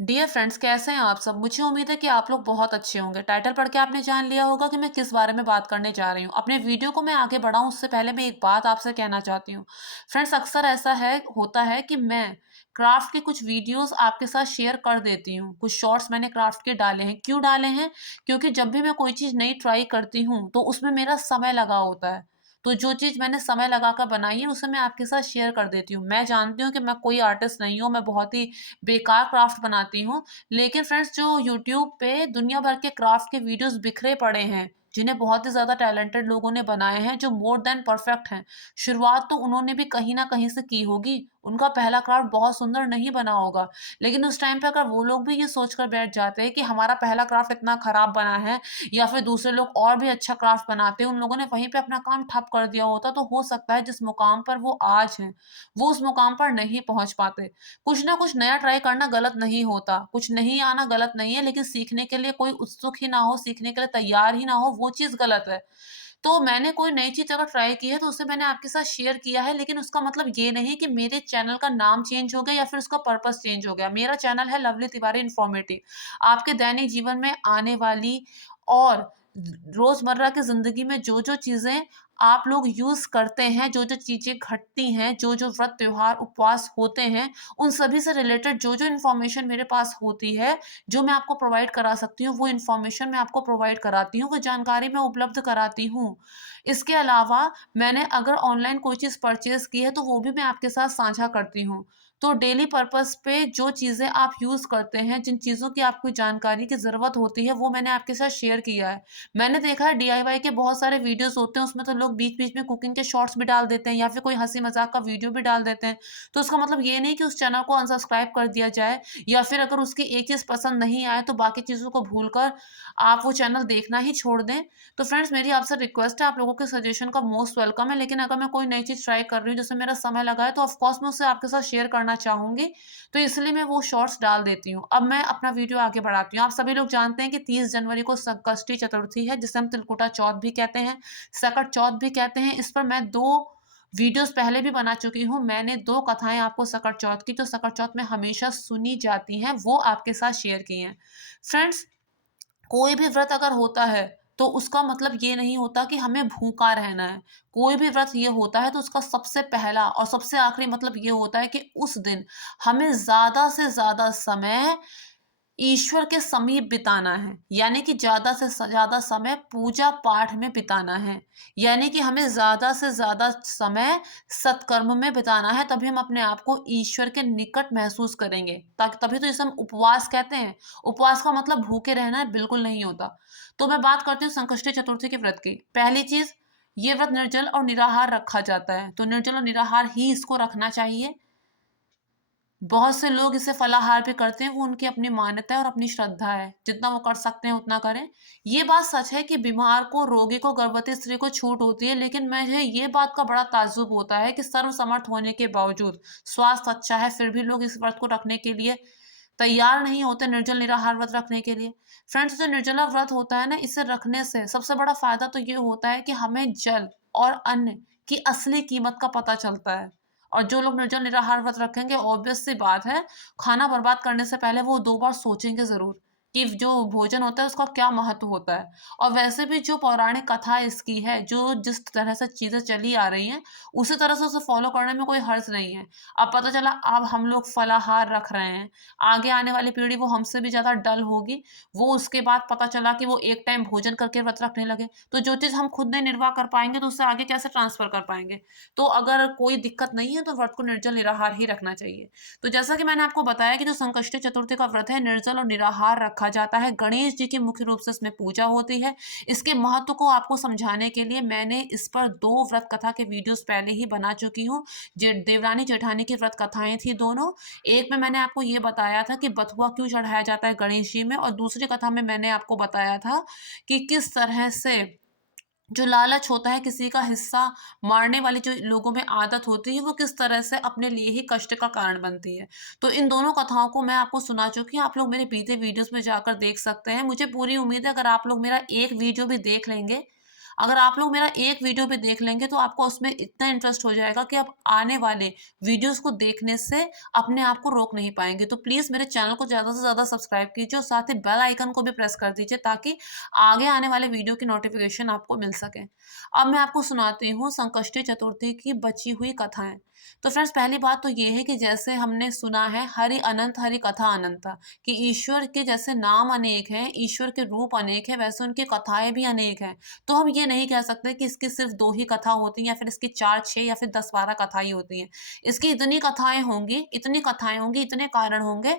Dear friends, कैसे हैं आप सब? मुझे उम्मीद है कि आप लोग बहुत अच्छे होंगे। टाइटल पढ़ के आपने जान लिया होगा कि मैं किस बारे में बात करने जा रही हूँ। अपने वीडियो को मैं आगे बढ़ाऊँ उससे पहले मैं एक बात आपसे कहना चाहती हूँ। फ्रेंड्स, अक्सर ऐसा है होता है कि मैं क्राफ्ट के कुछ वीडियोस आपके साथ शेयर कर देती हूँ। कुछ शॉर्ट्स मैंने क्राफ्ट के डाले हैं। क्यों डाले हैं? क्योंकि जब भी मैं कोई चीज़ नई ट्राई करती हूँ तो उसमें मेरा समय लगा होता है। तो जो चीज़ मैंने समय लगाकर बनाई है उसे मैं आपके साथ शेयर कर देती हूँ। मैं जानती हूँ कि मैं कोई आर्टिस्ट नहीं हूँ, मैं बहुत ही बेकार क्राफ्ट बनाती हूँ। लेकिन फ्रेंड्स, जो यूट्यूब पे दुनिया भर के क्राफ्ट के वीडियोस बिखरे पड़े हैं, जिन्हें बहुत ही ज़्यादा टैलेंटेड लोगों ने बनाए हैं, जो मोर देन परफेक्ट हैं। शुरुआत तो उन्होंने भी कहीं न कहीं से की होगी। उनका पहला क्राफ्ट बहुत सुंदर नहीं बना होगा। लेकिन उस टाइम पे अगर वो लोग भी ये सोचकर बैठ जाते हैं कि हमारा पहला क्राफ्ट इतना खराब बना है या फिर दूसरे लोग और भी अच्छा क्राफ्ट बनाते हैं, उन लोगों ने वहीं पे अपना काम ठप कर दिया होता, तो हो सकता है जिस मुकाम पर वो आज हैं, वो उस मुकाम पर नहीं पहुँच पाते। कुछ ना कुछ नया ट्राई करना गलत नहीं होता, कुछ नहीं आना गलत नहीं है, लेकिन सीखने के लिए कोई उत्सुक ही ना हो, सीखने के लिए तैयार ही ना हो, वो चीज़ गलत है। तो मैंने कोई नई चीज़ अगर ट्राई की है तो उसे मैंने आपके साथ शेयर किया है, लेकिन उसका मतलब ये नहीं कि मेरे चैनल का नाम चेंज हो गया या फिर उसका पर्पस चेंज हो गया। मेरा चैनल है लवली तिवारी इन्फॉर्मेटिव। आपके दैनिक जीवन में आने वाली और रोज़मर्रा की ज़िंदगी में जो-जो चीज़ें आप लोग यूज़ करते हैं, जो-जो चीज़ें घटती हैं, जो-जो व्रत, त्योहार, उपवास होते हैं, उन सभी से रिलेटेड जो-जो इन्फॉर्मेशन मेरे पास होती है, जो मैं आपको प्रोवाइड करा सकती हूँ, वो इन्फॉर्मेशन मैं आपको प्रोवाइड कराती हूँ, वो जानकारी मैं उपलब्ध कराती हूँ। इसके अलावा मैंने अगर ऑनलाइन कोई चीज़ परचेज़ की है, तो वो भी मैं आपके साथ साझा करती हूँ। तो डेली पर्पज़ पे जो चीज़ें आप यूज़ करते हैं, जिन चीज़ों की आपको जानकारी की ज़रूरत होती है, वो मैंने आपके साथ शेयर किया है। मैंने देखा है डीआईवाई के बहुत सारे वीडियोज़ होते हैं, उसमें तो लोग बीच-बीच में कुकिंग के शॉर्ट्स भी डाल देते हैं या फिर कोई हँसी-मज़ाक का वीडियो भी डाल देते हैं। तो उसका मतलब ये नहीं कि उस चैनल को अनसब्सक्राइब कर दिया जाए या फिर अगर उसकी एक चीज़ पसंद नहीं आए, तो बाकी चीज़ों को भूलकर आप वो चैनल देखना ही छोड़ दें। तो फ्रेंड्स, मेरी आपसे रिक्वेस्ट है, आप लोगों के सजेशन का मोस्ट वेलकम है, लेकिन अगर मैं कोई नई चीज़ ट्राई कर रही हूँ, जिसमें मेरा समय लगा है, तो ऑफ़ कोर्स मैं उसे आपके साथ शेयर करना चाहूँगी, तो इसलिए मैं वो शॉर्ट्स डाल देती हूँ। अब मैं अपना वीडियो आगे बढ़ाती हूँ। आप सभी लोग जानते हैं कि 30 जनवरी को संकष्टी चतुर्थी है, जिसे हम तिलकुटा चौथ भी कहते हैं, सकट चौथ भी कहते हैं। इस पर मैं 2 वीडियोज़ पहले भी बना चुकी हूँ। मैंने 2 कथाएँ आपको सकट चौथ की, जो सकट चौथ में हमेशा सुनी जाती हैं, वो आपके साथ शेयर की हैं। फ्रेंड्स, कोई भी व्रत अगर होता है, तो उसका मतलब ये नहीं होता कि हमें भूखा रहना है। कोई भी व्रत ये होता है तो उसका सबसे पहला और सबसे आखिरी मतलब ये होता है कि उस दिन हमें ज़्यादा से ज़्यादा समय ईश्वर के समीप बिताना है। यानी कि ज़्यादा से ज़्यादा समय पूजा-पाठ में बिताना है। यानी कि हमें ज़्यादा से ज़्यादा समय सत्कर्म में बिताना है, तभी हम अपने आप को ईश्वर के निकट महसूस करेंगे। तभी तो इसे हम उपवास कहते हैं। उपवास का मतलब भूखे रहना है, बिल्कुल नहीं होता। तो मैं बात करती हूँ संकष्टी चतुर्थी के व्रत की। पहली चीज़, ये व्रत निर्जल और निराहार रखा जाता है, तो निर्जल और निराहार ही इसको रखना चाहिए। बहुत से लोग इसे फलाहार भी करते हैं, वो उनकी अपनी मान्यता है और अपनी श्रद्धा है। जितना वो कर सकते हैं उतना करें। ये बात सच है कि बीमार को, रोगी को, गर्भवती स्त्री को छूट होती है, लेकिन मुझे ये बात का बड़ा ताज्जुब होता है कि सर्वसमर्थ होने के बावजूद, स्वास्थ्य अच्छा है, फिर भी लोग इस व्रत को रखने के लिए तैयार नहीं होते, निर्जल निराहार व्रत रखने के लिए। फ्रेंड्स, जो निर्जला व्रत होता है ना, इसे रखने से सबसे बड़ा फ़ायदा तो ये होता है कि हमें जल और अन्न की असली कीमत का पता चलता है। और जो लोग निर्जल निराहार व्रत रखेंगे, ऑब्वियस सी बात है, खाना बर्बाद करने से पहले वो 2 बार सोचेंगे ज़रूर कि जो भोजन होता है उसका क्या महत्व होता है। और वैसे भी जो पौराणिक कथा इसकी है, जो जिस तरह से चीज़ें चली आ रही हैं, उसी तरह से उसे फ़ॉलो करने में कोई हर्ज नहीं है। अब पता चला अब हम लोग फलाहार रख रहे हैं, आगे आने वाली पीढ़ी वो हमसे भी ज़्यादा डल होगी, वो उसके बाद पता चला कि वो एक टाइम भोजन करके व्रत रखने लगे, तो जो चीज़ हम खुद नहीं निर्वाह कर पाएँगे, तो उससे आगे कैसे ट्रांसफ़र कर पाएँगे? तो अगर कोई दिक्कत नहीं है तो व्रत को निर्जल निराहार ही रखना चाहिए। तो जैसा कि मैंने आपको बताया कि जो संकष्टी चतुर्थी का व्रत है, निर्जल और निराहार रखा जाता है। गणेश जी की मुख्य रूप से इसमें पूजा होती है। इसके महत्व को आपको समझाने के लिए मैंने इस पर 2 व्रत कथा के वीडियोज़ पहले ही बना चुकी हूँ। जे देवरानी जेठानी की व्रत कथाएँ थी दोनों। एक में मैंने आपको ये बताया था कि बथुआ क्यों चढ़ाया जाता है गणेश जी में, और दूसरी कथा में मैंने आपको बताया था कि किस तरह से जो लालच होता है, किसी का हिस्सा मारने वाली जो लोगों में आदत होती है, वो किस तरह से अपने लिए ही कष्ट का कारण बनती है। तो इन दोनों कथाओं को मैं आपको सुना चुकी हूँ, आप लोग मेरे बीते वीडियोज़ में जाकर देख सकते हैं। मुझे पूरी उम्मीद है अगर आप लोग मेरा एक वीडियो भी देख लेंगे, अगर आप लोग मेरा एक वीडियो भी देख लेंगे तो आपको उसमें इतना इंटरेस्ट हो जाएगा कि आप आने वाले वीडियोस को देखने से अपने आप को रोक नहीं पाएंगे। तो प्लीज़ मेरे चैनल को ज़्यादा से ज़्यादा सब्सक्राइब कीजिए और साथ ही बेल आइकन को भी प्रेस कर दीजिए ताकि आगे आने वाले वीडियो की नोटिफिकेशन आपको मिल सके। अब मैं आपको सुनाती हूँ संकष्टी चतुर्थी की बची हुई कथाएं। तो फ्रेंड्स, पहली बात तो ये है कि जैसे हमने सुना है हरि अनंत हरि कथा अनंता, कि ईश्वर के जैसे नाम अनेक हैं, ईश्वर के रूप अनेक हैं, वैसे उनकी कथाएं भी अनेक हैं। तो हम ये नहीं कह सकते कि इसकी सिर्फ 2 ही कथा होती हैं या फिर इसकी 4, 6 या फिर 10, 12 कथा ही होती हैं। इसकी इतनी कथाएँ होंगी, इतने कारण होंगे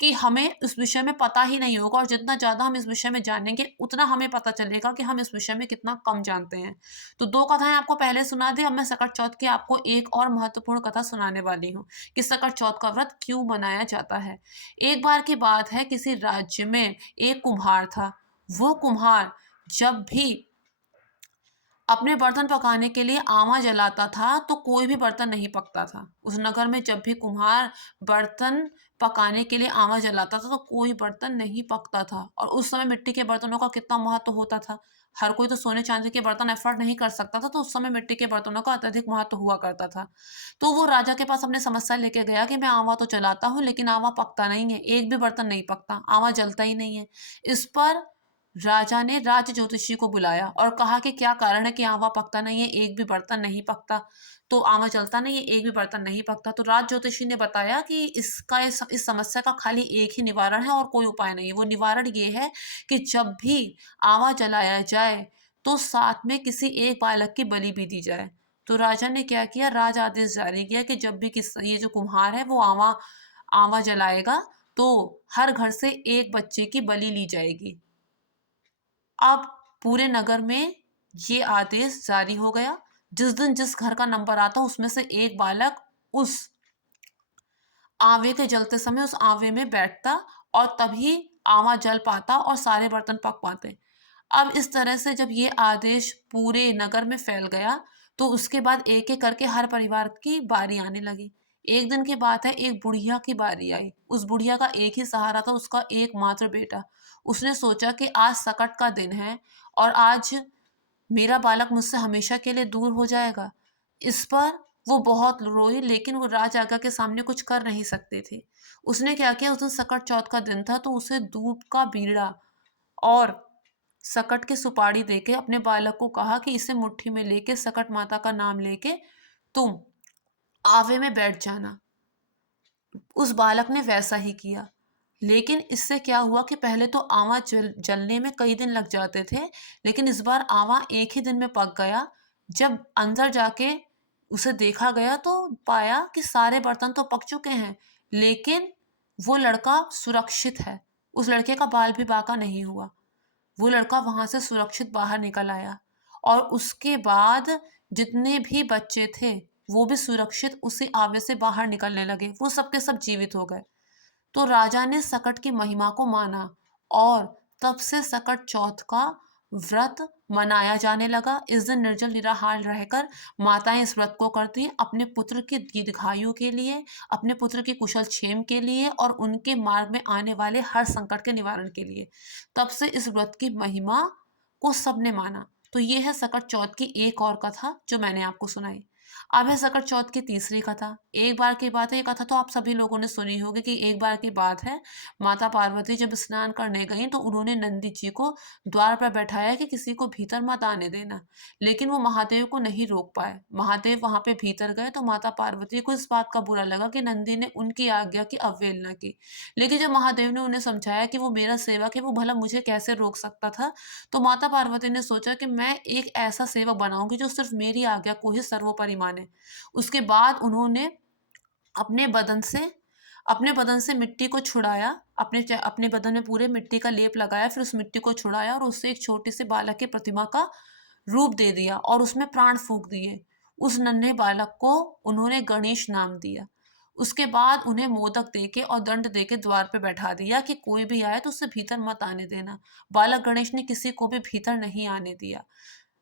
कि हमें उस विषय में पता ही नहीं होगा, और जितना ज़्यादा हम इस विषय में जानेंगे, उतना हमें पता चलेगा कि हम इस विषय में कितना कम जानते हैं। तो 2 कथाएँ आपको पहले सुना दी, अब मैं सकट चौथ की आपको एक और महत्वपूर्ण कथा सुनाने वाली हूँ कि सकट चौथ का व्रत क्यों मनाया जाता है। एक बार की बात है, किसी राज्य में एक कुम्हार था। वो कुम्हार जब भी अपने बर्तन पकाने के लिए आमा जलाता था तो कोई भी बर्तन नहीं पकता था। उस नगर में जब भी कुम्हार बर्तन पकाने के लिए आमा जलाता था तो कोई बर्तन नहीं पकता था। और उस समय मिट्टी के बर्तनों का कितना महत्व होता था। हर कोई तो सोने चांदी के बर्तन अफोर्ड नहीं कर सकता था, तो उस समय मिट्टी के बर्तनों का अत्यधिक महत्व हुआ करता था। तो वो राजा के पास अपनी समस्या लेके गया कि मैं आमा तो जलाता हूँ लेकिन आमा पकता नहीं है, एक भी बर्तन नहीं पकता, आमा जलता ही नहीं है। इस पर राजा ने राज ज्योतिषी को बुलाया और कहा कि क्या कारण है कि आमा पकता नहीं है, एक भी बर्तन नहीं पकता। तो आमा जलता नहीं है, एक भी बर्तन नहीं पकता। तो राज ज्योतिषी ने बताया कि इस समस्या का खाली एक ही निवारण है और कोई उपाय नहीं है। वो निवारण ये है कि जब भी आमा जलाया जाए तो साथ में किसी एक बालक की बलि भी दी जाए। तो राजा ने क्या किया, राज आदेश जारी किया कि जब भी ये जो कुम्हार है वो आमा आमा जलाएगा तो हर घर से एक बच्चे की बलि ली जाएगी। अब पूरे नगर में ये आदेश जारी हो गया। जिस दिन जिस घर का नंबर आता उसमें से एक बालक उस आवे के जलते समय उस आवे में बैठता और तभी आवा जल पाता और सारे बर्तन पक पाते। अब इस तरह से जब ये आदेश पूरे नगर में फैल गया तो उसके बाद एक एक करके हर परिवार की बारी आने लगी। एक दिन की बात है, एक बुढ़िया की बारी आई। उस बुढ़िया का एक ही सहारा था, उसका एकमात्र बेटा। उसने सोचा कि आज सकट का दिन है और आज मेरा बालक मुझसे हमेशा के लिए दूर हो जाएगा। इस पर वो बहुत रोई लेकिन वो राज आज्ञा के सामने कुछ कर नहीं सकती थी। उसने क्या किया, उस दिन सकट चौथ का दिन था तो उसे दूध का बीड़ा और सकट की सुपारी देके अपने बालक को कहा कि इसे मुट्ठी में लेके सकट माता का नाम लेके तुम आवे में बैठ जाना। उस बालक ने वैसा ही किया। लेकिन इससे क्या हुआ कि पहले तो आवा जलने में कई दिन लग जाते थे, लेकिन इस बार आवा एक ही दिन में पक गया। जब अंदर जाके उसे देखा गया तो पाया कि सारे बर्तन तो पक चुके हैं, लेकिन वो लड़का सुरक्षित है। उस लड़के का बाल भी बाका नहीं हुआ। वो लड़का वहां से सुरक्षित बाहर निकल आया और उसके बाद जितने भी बच्चे थे वो भी सुरक्षित उसी आवे से बाहर निकलने लगे। वो सबके सब जीवित हो गए। तो राजा ने सकट की महिमा को माना और तब से सकट चौथ का व्रत मनाया जाने लगा। इस दिन निर्जल निराहार रहकर माताएं इस व्रत को करती हैं अपने पुत्र की दीर्घायु के लिए, अपने पुत्र की कुशल क्षेम के लिए और उनके मार्ग में आने वाले हर संकट के निवारण के लिए। तब से इस व्रत की महिमा को सबने माना। तो ये है सकट चौथ की एक और कथा जो मैंने आपको सुनाई। अब है सकट चौथ की तीसरी कथा। एक बार की बात है, ये कथा तो आप सभी लोगों ने सुनी होगी कि एक बार की बात है, माता पार्वती जब स्नान करने गईं तो उन्होंने नंदी जी को द्वार पर बैठाया कि किसी को भीतर मत आने देना। लेकिन वो महादेव को नहीं रोक पाए। महादेव वहां पे भीतर गए तो माता पार्वती को इस बात का बुरा लगा कि नंदी ने उनकी आज्ञा की अवहेलना की। लेकिन जब महादेव ने उन्हें समझाया कि वो मेरा सेवक है, वो भला मुझे कैसे रोक सकता था, तो माता पार्वती ने सोचा कि मैं एक ऐसा सेवक बनाऊंगी जो सिर्फ मेरी आज्ञा को ही सर्वोपरि माने। उसके बाद उन्होंने अपने बदन से अपने बदन से मिट्टी को छुड़ाया, अपने बदन में पूरे मिट्टी का लेप लगाया, फिर उस मिट्टी को छुड़ाया और उससे एक छोटे से बालक की प्रतिमा का रूप दे दिया और उसमें प्राण फूंक दिए। उस नन्हे बालक को उन्होंने गणेश नाम दिया। उसके बाद उन्हें मोदक देके और दंड देके द्वार पे बैठा दिया कि कोई भी आए तो उसे भीतर मत आने देना। बालक गणेश ने किसी को भी भीतर नहीं आने दिया।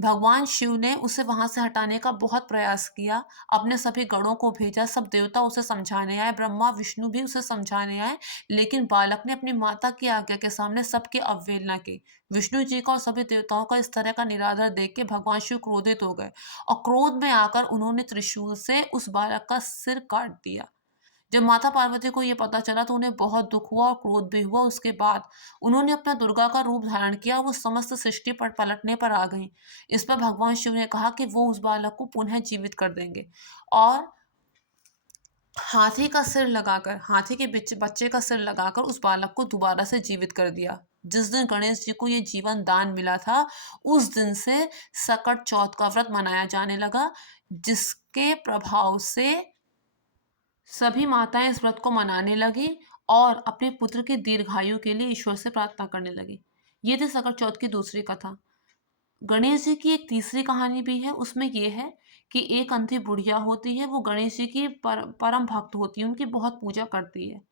भगवान शिव ने उसे वहां से हटाने का बहुत प्रयास किया, अपने सभी गणों को भेजा, सब देवता उसे समझाने आए, ब्रह्मा विष्णु भी उसे समझाने आए, लेकिन बालक ने अपनी माता की आज्ञा के सामने सबकी अवहेलना की। विष्णु जी का और सभी देवताओं का इस तरह का निरादर देख के भगवान शिव क्रोधित हो गए और क्रोध में आकर उन्होंने त्रिशूल से उस बालक का सिर काट दिया। जब माता पार्वती को ये पता चला तो उन्हें बहुत दुख हुआ और क्रोध भी हुआ। उसके बाद उन्होंने अपना दुर्गा का रूप धारण किया, वो समस्त सृष्टि पर पलटने पर आ गईं। इस पर भगवान शिव ने कहा कि वो उस बालक को पुनः जीवित कर देंगे और हाथी के बच्चे का सिर लगाकर उस बालक को दोबारा से जीवित कर दिया। जिस दिन गणेश जी को ये जीवन दान मिला था, उस दिन से सकट चौथ का व्रत मनाया जाने लगा, जिसके प्रभाव से सभी माताएं इस व्रत को मनाने लगी और अपने पुत्र की दीर्घायु के लिए ईश्वर से प्रार्थना करने लगी। ये थी सकट चौथ की दूसरी कथा। गणेश जी की एक तीसरी कहानी भी है। उसमें ये है कि एक अंधी बुढ़िया होती है, वो गणेश जी की परम भक्त होती है, उनकी बहुत पूजा करती है।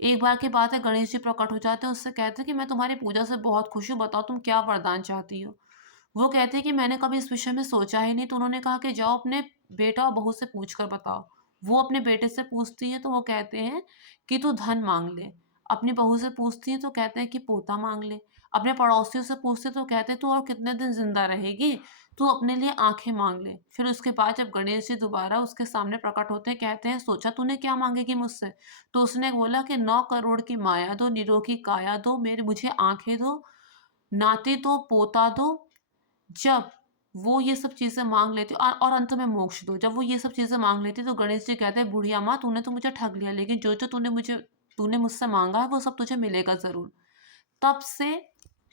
एक बार की बात है, गणेश जी प्रकट हो जाते हैं, उससे कहते हैं कि मैं तुम्हारी पूजा से बहुत खुश हूँ, बताओ तुम क्या वरदान चाहती हो। वो कहते हैं कि मैंने कभी इस विषय में सोचा ही नहीं। तो उन्होंने कहा कि जाओ अपने बेटा और बहू से पूछ कर बताओ। वो अपने बेटे से पूछती है तो वो कहते हैं कि तू धन मांग ले। अपनी बहू से पूछती है तो कहते हैं कि पोता मांग ले। अपने पड़ोसियों से पूछते तो कहते हैं तू और कितने दिन जिंदा रहेगी, तू अपने लिए आंखें मांग ले। फिर उसके बाद जब गणेश जी दोबारा उसके सामने प्रकट होते हैं, कहते हैं सोचा तूने क्या मांगेगी मुझसे। तो उसने बोला कि 9 करोड़ की माया दो, निरोगी काया दो, मेरे मुझे आंखें दो, नाती दो, पोता दो। जब वो ये सब चीज़ें माँग लेती और अंत में मोक्ष दो। जब वो ये सब चीज़ें माँग लेती तो गणेश जी कहते हैं, बुढ़िया माँ तूने तो मुझे ठग लिया, लेकिन जो-जो तूने मुझसे माँगा है वो सब तुझे मिलेगा ज़रूर। तब से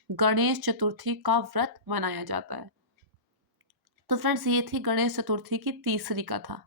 गणेश चतुर्थी का व्रत मनाया जाता है। तो फ्रेंड्स ये थी गणेश चतुर्थी की तीसरी कथा।